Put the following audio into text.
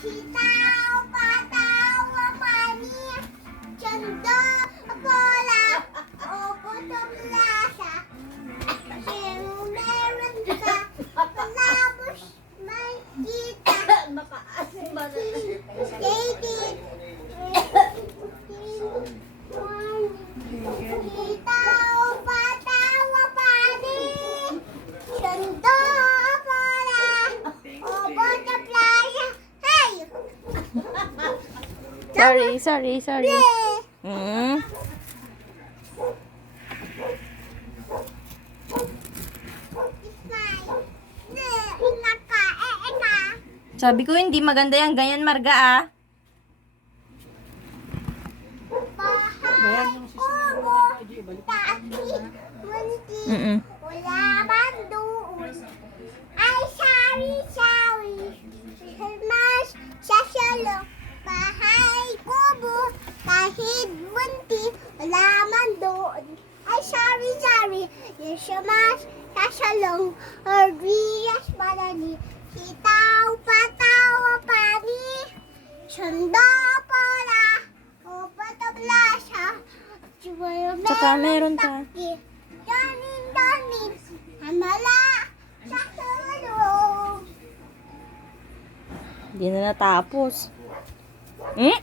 Sitaw, patawa, mani, tiyanda, bola, o putok lasa. Sino meron ka, palabos, may kita. Dating, sitaw, patawa, mani, tiyanda, bola, o putok lasa. Hey! Sorry. Hmm? Sabi ko hindi maganda yung ganyan, Marga, ah. Mm-mm. Wala man doon. Ay, sawi. Mas sasalo. Bahay kubo. Kahit bunti. Wala man doon. Ay, sawi. Mas sasalong. Orbias malani. Sitaw, patawa, pani. Sunda, pala. O patablasa. Tsaka meron pa. Danin. Amala. Sa tulong. Hindi na natapos. Hmm?